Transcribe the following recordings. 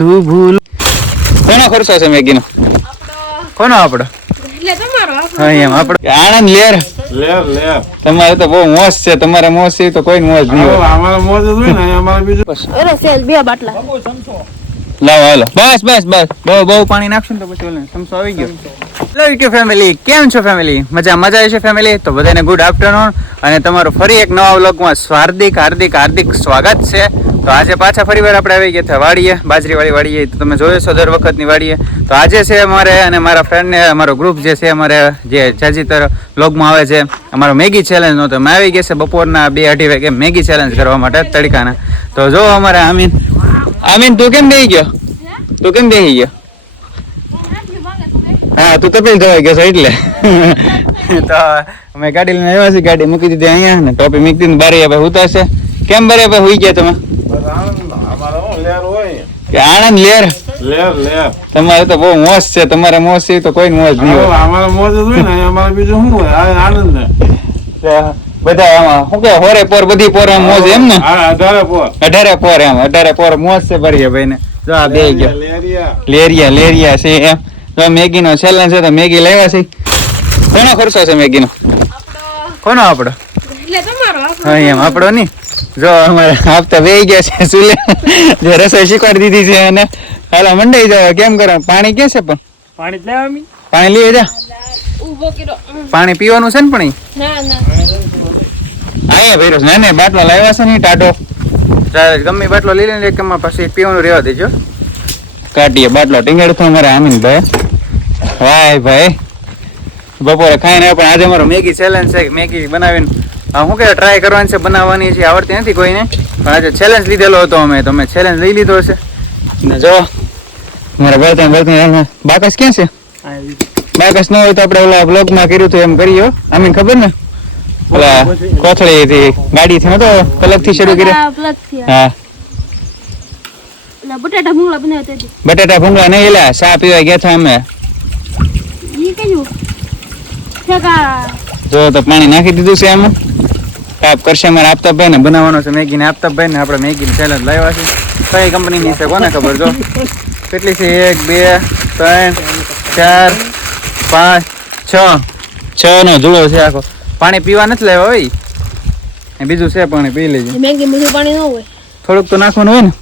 તું ભૂલ. કોનો ખર્ચો છે મેગીનો? કોનો આપણો આનંદ લેર. તમારે તો બહુ મોજ છે તમારે મોજ છે તો કોઈ મોજ નહીં અમારા મોજ હોય ને અમારે બીજું બે બાટલા. લાવો હાલો. બસ બસ બસ. બહુ બહુ પાણી નાખશું ને તો પછી ઓલે સમસો આવી ગયો. હેલો યુકે ફેમિલી કેમ છો ફેમિલી મજા મજા આવી છે ફેમિલી તો બધાને ગુડ આફ્ટરનૂન અને તમારું ફરી એક નવા વ્લોગમાં સ્વાર્દિક હાર્દિક હાર્દિક સ્વાગત છે. તો આજે પાછા ફરી વાર આપણે આવી ગયા હતા વાડીએ બાજરીવાળી વાડીએ. તો તમે જોયો છો દર વખતની વાડીએ. તો આજે છે અમારે અને મારા ફ્રેન્ડને અમારો ગ્રુપ જે છે અમારે જે જાજીતર લોગમાં આવે છે અમારો મેગી ચેલેન્જનો તો અમે આવી ગયા છે બપોરના બે અઢી વાગે મેગી ચેલેન્જ કરવા માટે તડકાના. તો જો અમારે આમીન આમીન તું કેમ બેહી ગયો તું કેમ બેહી ગયો હા તું તપીને જવાય ગયો છો એટલે તો અમે ગાડી લઈને આવ્યા છીએ ગાડી મૂકી દીધી અહીંયા ને ટોપી મૂકી દીધી બારે ભાઈ ઉતારશે કેમ બારે ભાઈ હુઈ ગયા તમે આનંદ અમારે હું લેર હોય કે આણંદ લેર. લેર લેર. તમારે તો બહુ મોજ છે તમારે મોજ છે તો કોઈ મોજ નહીં હોય. અમારે મોજ જ હોય ને અમારે બીજું શું હોય? આનંદ બધા આમાં શું કે હોરે પોર બધી પોર આમ મોજ એમ ને? અઢારે પોર. અઢારે પોર એમ અઢારે પોર મોજ છે ભરીએ ભાઈ ને જો આ બે ગયો. લેરિયા લેરિયા. છે એમ. તો મેગી નો ચેલેન્જ છે તો મેગી લેવા છે. કોનો ખર્ચો છે મેગી નો કોનો આપણો એટલે હા એમ આપણો નહીં જો અમારે આપતા બે ગયા છે સુલે જે રસોઈ શીખવાડી દીધી છે અને હાલો મંડાઈ જાવ કેમ કરો? પાણી કે છે પણ? પાણી જ લેવા પાણી લઈએ જા કર્યો. પાણી પીવાનું છે ને પણ? ના ના. આયા ના ને બાટલો લાવ્યા છે ને ટાટો ચાલ ગમે બાટલો લઈ લઈને એકમાં પછી પીવાનું રહેવા દેજો. કાઢીએ બાટલો ટીંગાડ તો અમારે આમીન ભાઈ. વાય ભાઈ. બપોરે ખાઈને પણ આજે અમારો મેગી ચેલેન્જ છે મેગી બનાવીને. હું કે ટ્રાય કરવાની છે બનાવવાની છે આવડતી નથી કોઈને. પણ આજે ચેલેન્જ લીધેલો હતો અમે તો અમે ચેલેન્જ લઈ લીધો છે. ને જો મારા બળતણ બળતણ બાકસ ક્યાં છે? બાકસ ન હોય તો આપણે ઓલા બ્લોગમાં કર્યું હતું એમ કર્યો. આમીન ખબર ને? ઓલા કોથળી હતી ગાડી થી નતો પલકથી શરૂ કર્યો. હા બટાટા ભૂંગળા બનાવ્યા બટાટા ભૂંગળા નહીં એલા સા પીવા ગયા હતા અમે. જો તો પાણી નાખી દીધું છે એમ કાપ કરશે અમારે આપતા ભાઈ ને બનાવવાનો છે મેગી ને આપતા ભાઈ ને આપણે મેગી ને ચેલેન્જ લાવ્યા છે. કઈ કંપની ની છે કોને ખબર જો? કેટલી છે? એક બે ત્રણ ચાર પાંચ છ. છ નો જુડો છે આખો. પાણી પીવા નથી લેવા હોય? એ બીજું છે પાણી પી લેજો. મેગી મીઠું પાણી ન હોય. થોડુંક તો નાખવાનું હોય ને?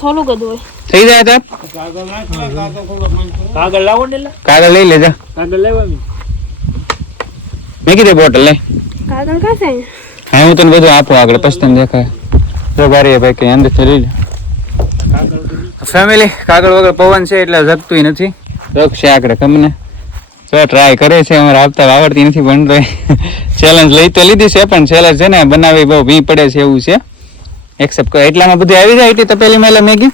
થોડુંક જ હોય. થઈ જાય તાપ કાગળ લાવો ને કાગળ લઈ લેજા. કાગળ લેવા મેગી દે બોટલ લે. કાગળ કાસે હા હું તને બધું આપું આગળ પછી તને દેખાય. જો બારી ભાઈ કઈ અંદરથી લઈ લે. ફેમિલી કાગળ વગર પવન છે એટલે જગતું નથી. જગ છે આગળ કમને તો ટ્રાય કરે છે અમારે આપતા આવડતી નથી પણ ચેલેન્જ લઈ તો લીધી છે પણ ચેલેન્જ છે ને બનાવી બહુ ભી પડે છે એવું છે. એક્સેપ્ટ કરો. એટલામાં બધી આવી જાય એટલી તપેલી મેલે મેગી?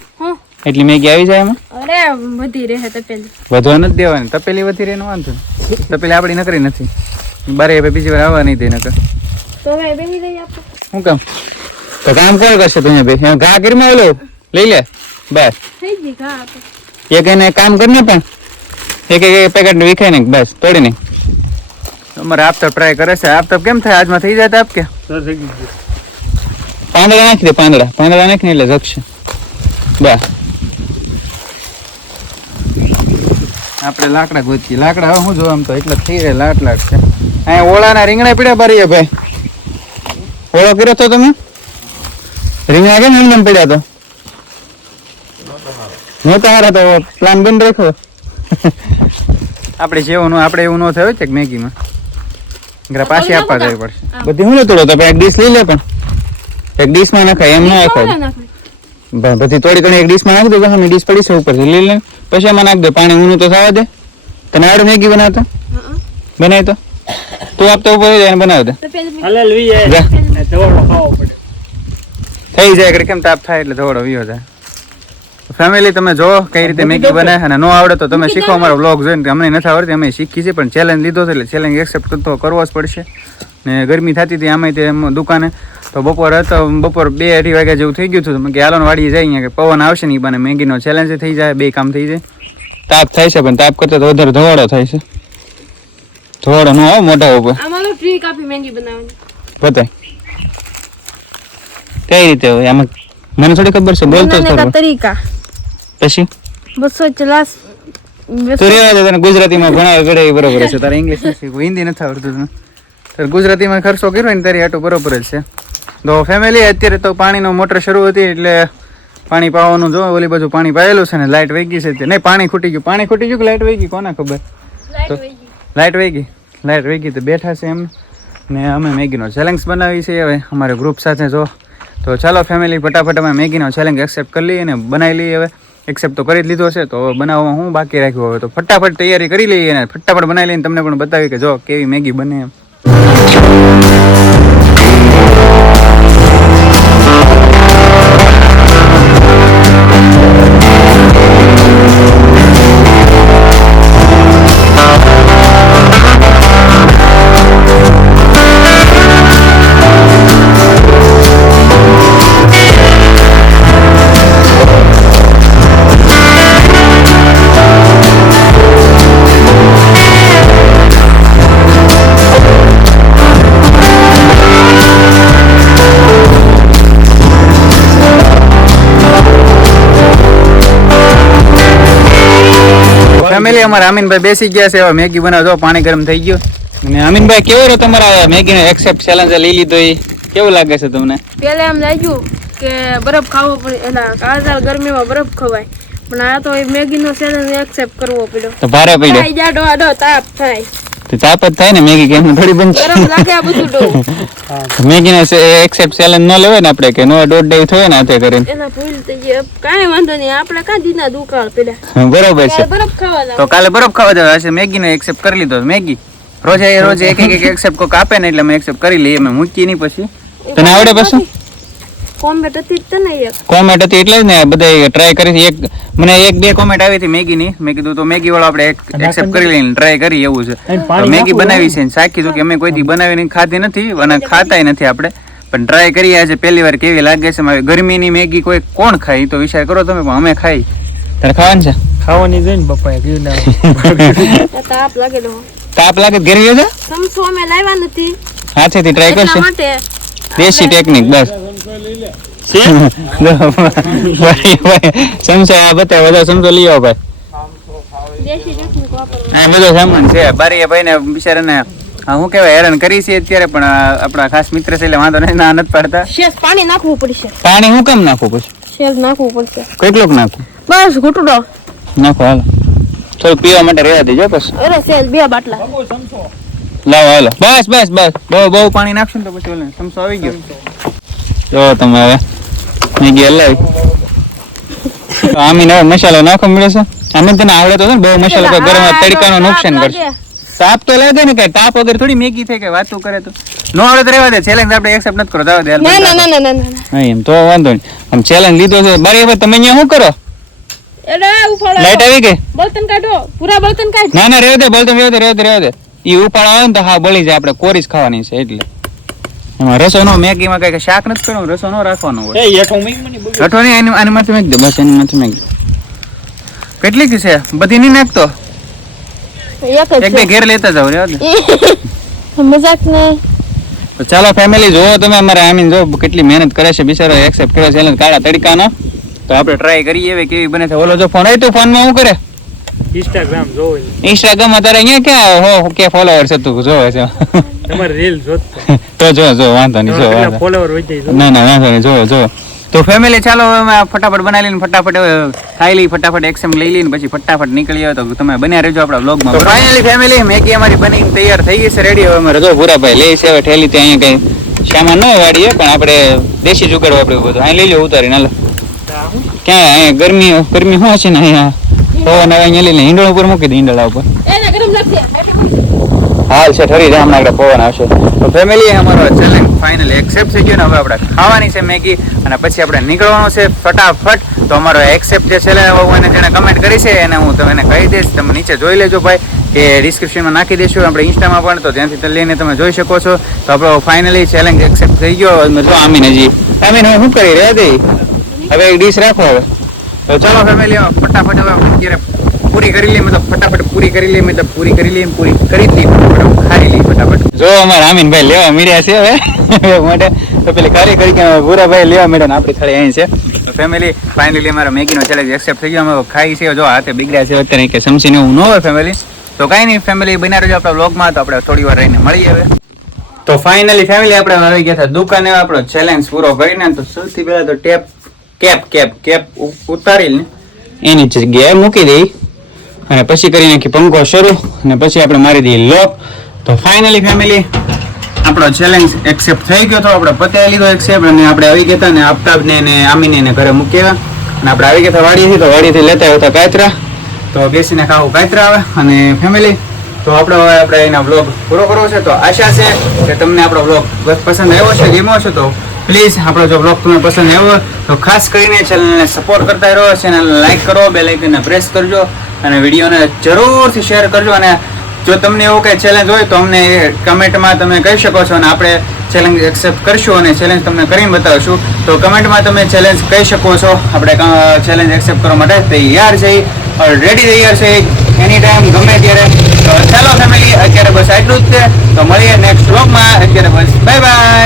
એટલી મેગી આવી જાય એમાં? અરે વધી રહે તપેલી. વધવા નથી દેવાની. તપેલી વધી રહે વાંધો. તપેલી આપણી નકરી નથી. બારે હવે બીજી વાર આવવા નહીં દે નકર. તો હવે બેહી રહી આપણે. શું કામ? તો કામ કોણ કરશે તમે ભાઈ એમ ઘા કરી ઓલો? લઈ લે. બસ. થઈ ગઈ ઘા એક એને કામ કરીને પણ. એક એક પેકેટ વિખાય ને બસ તોડી નહીં તમારે આપતા ટ્રાય કરે છે. આપતા કેમ થાય? આજમાં થઈ જાય આપ કે પાંદડા નાખી દે પાંદડા. પાંદડા નાખી ને એટલે જગશે. બસ. આપણે લાકડા ગોતીએ. લાકડા હવે શું જોવા આમ તો એટલે થઈ રહે લાટ લાટ છે. અહીંયા ઓળાના રીંગણા પીડ્યા ભરીએ ભાઈ. ઓળો કર્યો તો તમે? રીંગણા કેમ એમને એમ પડ્યા તો? નહોતા હારા તો પ્લાન બંધ રાખ્યો. આપણે જેવું આપણે એવું ન થયું છે કે મેગીમાં. ગ્રા પાછી આપવા જવી પડશે. બધી હું તોડો તો એક ડીશ લઈ લે પણ. એક ડીશમાં નખાય એમ ન નખાય નાખો. બધી થોડી ઘણી એક ડીશમાં નાખી દો ગમે ડીશ પડી છે ઉપર લઈ લે. પછી એમાં નાખ દે પાણી ઊનું તો થવા દે. તને આવડે મેગી બનાવતા? હં. બનાવી તો તું આપતો ઉપર એને બનાવી દે. તો હાલે લઈ જા. ધોળો ખાવો પડે. થઈ જાય કેમ તાપ થાય એટલે થોડો વિયો જાય. ફેમિલી તમે જો કઈ રીતે મેગી બને અને નો આવડે તો તમે શીખો અમારો બ્લોગ જોઈને ને અમને નથી આવડતી અમે શીખી છે પણ ચેલેન્જ લીધો છે એટલે ચેલેન્જ એક્સેપ્ટ તો કરવો જ પડશે. ને ગરમી થતી હતી આમાં તે દુકાને. તો બપોર હતો બપોર બે અઢી વાગ્યા જેવું થઈ ગયું હતું. મેં કે હાલો ને વાડી જાય અહીંયા કે પવન આવશે નહીં બને મેગીનો ચેલેન્જ થઈ જાય બે કામ થઈ જાય. તાપ થાય છે પણ તાપ કરતા તો વધારે ધોવાડો થાય છે. ધોવાડો ન આવો મોઢા ઉપર. ટ્રીક આપી મેંગી બનાવવાની. બતાય કઈ રીતે હોય? આમાં મને થોડી ખબર છે બોલતો તરીકા. પછી? બસો ચલાસ તો રેવા દે તને ગુજરાતીમાં ભણાવે ગળે એ બરોબર છે. તારે ઇંગ્લિશ નથી હિન્દી નથી આવડતું તને. તારે ગુજરાતીમાં ખર્ચો કર્યો ને તારી આટો બરોબર જ છે. તો ફેમિલી અત્યારે તો પાણીનો મોટર શરૂ હતી એટલે પાણી પાવાનું જો ઓલી બાજુ પાણી પાયેલું છે ને લાઇટ વહી ગઈ છે નહીં પાણી ખૂટી ગયું. પાણી ખૂટી ગયું કે લાઇટ વહી ગઈ કોને ખબર? તો લાઇટ વહી ગઈ. લાઇટ વહી ગઈ તો બેઠા છે એમ. ને અમે મેગીનો ચેલેન્જ બનાવી છે હવે અમારે ગ્રુપ સાથે જો. તો ચાલો ફેમિલી ફટાફટ અમે મેગીનો ચેલેન્જ એક્સેપ્ટ કરી લઈએ અને બનાવી લઈએ હવે. એક્સેપ્ટ તો કરી જ લીધો છે, તો બનાવવામાં હું બાકી રાખ્યું હવે? તો ફટાફટ તૈયારી કરી લઈએ અને ફટાફટ બનાવી લઈને તમને પણ બતાવી કે જો કેવી મેગી બને એમ. ફેમિલી અમારા અમીનભાઈ બેસી ગયા છે. હવે મેગી બનાવજો. પાણી ગરમ થઈ ગયું. અને અમીનભાઈ કેવો રહ્યો તમારા મેગીનો એક્સેપ્ટ ચેલેન્જ લઈ લીધો એ. કેવું લાગે છે તમને? પેલા એમ લાગ્યું કે બરફ ખાવો પડે. એના કાળઝાળ ગરમીમાં બરફ ખવાય. પણ આ તો એ મેગીનો ચેલેન્જ એક્સેપ્ટ કરવો પડ્યો. તો ભારે પડ્યો. થાય જાડો આડો તાપ થાય. તો તાપ જ થાય ને મેગી કેમ થોડી બનશે. ગરમ લાગે આ બધું ડો મેગીને એક્સેપ્ટ ચેલેન્જ ન લેવાય ને આપણે કે નો દોઢ ડે થયો ને હાથે કરીને. એના ભૂલ થઈ ગઈ. કાઈ વાંધો નહીં. આપણે કા દીના દુકાળ પેલા બરોબર છે. બરફ ખાવા તો કાલે બરફ ખાવા જવા. હશે મેગીનો એક્સેપ્ટ કરી લીધો. મેગી. રોજે રોજે એક એક એક એક્સેપ્ટ કોક આપે ને એટલે અમે એક્સેપ્ટ કરી લઈએ. અમે મૂકી નહીં પછી. તને આવડે પછી? કોમ્બેટ હતી જ ને એક. કોમેન્ટ હતી એટલે જ ને બધા ટ્રાય કરી હતી. એક મને એક બે કોમેન્ટ આવી હતી મેગીની. મેં કીધું તો મેગી વાળો આપણે એક્સેપ્ટ કરી લઈને ટ્રાય કરી એવું છે. મેગી બનાવી છે ને સાખી છું કે અમે કોઈથી બનાવીને ખાધી નથી અને ખાતાય નથી આપણે. પણ ટ્રાય કરીએ આજે પહેલી વાર કેવી લાગે છે મારી ગરમીની મેગી કોઈ કોણ ખાય? તો વિચાર કરો તમે પણ અમે ખાઈ. તારે ખાવાનું છે? ખાવાની જોઈને પપ્પાએ કીધું ના તાપ લાગેલો તાપ લાગે ઘેર ગયો છે સમસો અમે લાવ્યા નથી. હાથેથી ટ્રાય એટલા કરશે. દેશી ટેકનિક બસ. પીવા માટે રહેવા દેજો બસ બે બાટલા લાવો બસ બસ બસ બહુ બહુ પાણી નાખશું તો પછી સમસો આવી ગયો. જો તમે મેગી હલાવી તો આમીને હવે મસાલો નાખો મળે છે. આમે તને આવડે તો બહુ મસાલો કોઈ ગરમ તડકાનો નુકસાન કરશે. તાપ તો લાગે ને કઈ તાપ વગર થોડી મેગી થાય કે વાતું કરે તો. નો આવડે તો રહેવા દે ચેલેન્જ આપણે એક્સેપ્ટ નથી કરો દે ના ના ના ના ના ના એમ તો વાંધો નહીં. આમ ચેલેન્જ લીધો છે બારી હવે તમે અહીંયા શું કરો? ઉફાળો. લાઈટ આવી ગઈ? બળતણ કાઢો પૂરા બળતણ કાઢ. ના ના રહેવા દે બોલતો રહેવા દે રહેવા દે રહેવા દે. ઈ ઉપાડ આવે ને તો હા બળી જાય આપણે કોરી જ ખાવાની છે એટલે. એમાં રસો નો મેગીમાં કઈ શાક નથી કરવાનું રસો નો રાખવાનો હોય. એ એક હું મને બોલ અઠો આની આની માંથી મેક દે બસ એની માંથી મેગ દે કેટલી કી છે? બધી નહીં નાખતો? એક જ એક બે ઘેર લેતા જાવ રે મજાક ને? તો ચાલો ફેમિલી જોવો તમે અમારે આમીન જો કેટલી મહેનત કરે છે બિચારો એક્સેપ્ટ કર્યો ચેલેન્જ કાળા તડકાનો. તો આપણે ટ્રાય કરીએ કેવી બને છે. ઓલો જો ફોન આવ્યો ફોનમાં શું કરે? ઇન્સ્ટાગ્રામ જોવો ઇન્સ્ટાગ્રામ અત્યારે અહીંયા ક્યાં હો કે ફોલોવર છે તું? જોવે છે. તમારે રીલ જોતો તો. જો જો વાંધો નહીં જો ફોલોવર વધી. જાય ના ના વાંધો નહીં જો જો. તો ફેમિલી ચાલો હવે અમે ફટાફટ બનાવી લઈને ફટાફટ ખાઈ લઈ ફટાફટ એક્સેમ લઈ લઈને પછી ફટાફટ નીકળી આવે તો તમે બન્યા રહેજો આપણા બ્લોગમાં ફાઇનલી ફેમિલી મેગી અમારી બનીને તૈયાર થઈ ગઈ છે રેડી હવે અમે રજો ભૂરાભાઈ લઈ છે હવે ઠેલી ત્યાં અહીંયા કઈ સામાન ન વાળીએ પણ આપણે દેશી જુગાડ આપણે બધું. અહીં લઈ લો ઉતારીને હાલ. ક્યાં અહીંયા ગરમી ગરમી શું છે ને અહીંયા? પવન હવે અહીંયા લઈને હિંડોળ ઉપર મૂકી દે હિંડોળા ઉપર. હાલ છે ઠરી જાય હમણાં પવન આવશે. તો ફેમિલી અમારો ચેલેન્જ ફાઇનલ એક્સેપ્ટ થઈ ગયો ને હવે આપણે ખાવાની છે મેગી અને પછી આપણે નીકળવાનું છે ફટાફટ. તો અમારો એક્સેપ્ટ જે ચેલેન્જ એને જેણે કમેન્ટ કરી છે એને હું તમને કહી દઈશ. તમે નીચે જોઈ લેજો ભાઈ કે ડિસ્ક્રિપ્શનમાં નાખી દઈશું આપણે ઇન્સ્ટામાં પણ તો ત્યાંથી લઈને તમે જોઈ શકો છો. તો આપણો ફાઇનલી ચેલેન્જ એક્સેપ્ટ થઈ ગયો. જો આમીને જી આમીને હું શું કરી રહ્યા દે હવે એક ડીશ રાખો હવે. તો ચલો ફેમિલી ફટાફટ હવે અત્યારે પૂરી કરી લઈએ, મતલબ ફટાફટ પૂરી કરી લઈએ, મતલબ પૂરી કરી લઈએ, પૂરી કરી લઈએ ખાઈ લઈએ, ફટાફટ. જો અમારા અમીનભાઈ લેવા મીડ્યા છે હવે માટે તો પેલી કાર્ય કરી કે ભૂરાભાઈ લેવા મેડમ આપણી થાળી અહીં છે. ફેમિલી ફાઇનલી અમારા મેગીનો ચેલેન્જ એક્સેપ્ટ થઈ ગયો, અમે ખાઈ છે જો હાથે બિગડ્યા છે, અત્યારે કે સમસીને હું ન હોય ફેમિલી તો કાંઈ નહીં ફેમિલી બના રહેજો આપણા બ્લોગમાં તો આપણે થોડી વાર રહીને મળીએ હવે. તો ફાઇનલી ફેમિલી આપણે આવી ગયા હતા દુકાને, આપણો ચેલેન્જ પૂરો કરીને, તો સૌથી પહેલા તો ટેપ કેપ કેપ કેપ ઉતારીને એની જગ્યાએ મૂકી દઈ. અને પછી કરી નાખી પંખો શરૂ. અને પછી આપણે મારી દઈએ લોક તો ફાઇનલી ફેમિલી આપણો ચેલેન્જ એક્સેપ્ટ થઈ ગયો તો આપણે પતાવી લીધો એક્સેપ્ટ અને આપણે આવી ગયા ને આફતાબને ને આમીને ને ઘરે મૂક્યા. અને આપણે આવી ગયા વાડીથી તો વાડીથી લેતા આવ્યા હતા તો બેસીને ખાવું કાતરા આવે. અને ફેમિલી તો આપણો હવે આપણે એના બ્લોગ પૂરો કરવો છે. તો આશા છે કે તમને આપણો બ્લોગ પસંદ આવ્યો છે ગમ્યો છે તો પ્લીઝ આપણો જો બ્લોગ તમને પસંદ આવ્યો તો ખાસ કરીને ચેનલને સપોર્ટ કરતા રહો ચેનલને લાઈક કરો બે લાઇકને પ્રેસ કરજો, અને વિડીયોને જરૂરથી શેર કરજો, અને જો તમને એવું કંઈ ચેલેન્જ હોય, તો અમને કમેન્ટમાં તમે કહી શકો છો, અને આપણે ચેલેન્જ એક્સેપ્ટ કરશું, અને ચેલેન્જ તમને કરીને બતાવશું. તો કમેન્ટમાં તમે ચેલેન્જ કહી શકો છો. આપણે ચેલેન્જ એક્સેપ્ટ કરવા માટે તૈયાર છે. રેડી તૈયાર છે. એની ટાઈમ ગમે ત્યારે. તો ચાલો ફેમિલી અત્યારે બસ આટલું જ છે. તો મળીએ નેક્સ્ટ વ્લોગમાં અત્યારે બસ બાય બાય